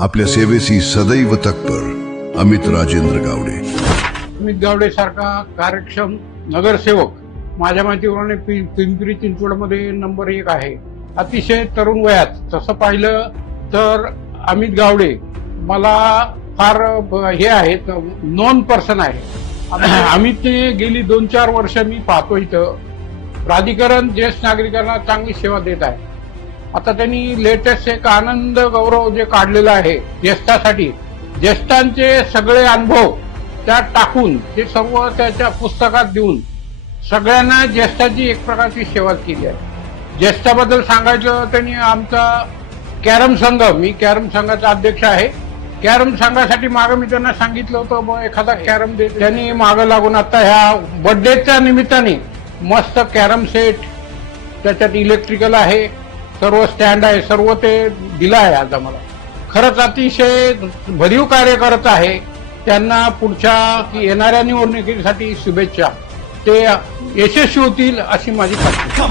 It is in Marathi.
आपल्या सेवेसी सदैव तत्पर अमित राजेंद्र गावडे। अमित गावडे सारखा कार्यक्षम नगरसेवक माझ्या माहितीप्रमाणे पिंपरी चिंचवडमध्ये नंबर 1 आहे। अतिशय तरुण वयात तसं पाहिलं तर अमित गावडे मला फार हे आहेत, नॉन पर्सन आहे। अमितने गेली 2-4 वर्ष मी पाहतो इथं प्राधिकरण ज्येष्ठ नागरिकांना चांगली सेवा देत आहे। आता त्यांनी लेटेस्ट एक आनंद गौरव जे काढलेला आहे ज्येष्ठासाठी, ज्येष्ठांचे सगळे अनुभव त्यात टाकून ते सर्व त्याच्या पुस्तकात देऊन सगळ्यांना ज्येष्ठाची एक प्रकारची सेवा केली आहे। ज्येष्ठाबद्दल सांगायचं, त्यांनी आमचा कॅरम संघ, मी कॅरम संघाचा अध्यक्ष आहे, कॅरम संघासाठी मागं मी त्यांना सांगितलं होतं एखादा कॅरम दे। त्यांनी मागं लागून आता ह्या बर्थडेच्या निमित्ताने मस्त कॅरम सेट, त्याच्यात इलेक्ट्रिकल आहे, सर्व स्टँड आहे, सर्व ते दिलं आहे आज आम्हाला। खरंच अतिशय भरीव कार्य करत आहे। त्यांना पुढच्या येणाऱ्या निवडणुकीसाठी शुभेच्छा, ते यशस्वी होतील अशी माझी खात्री।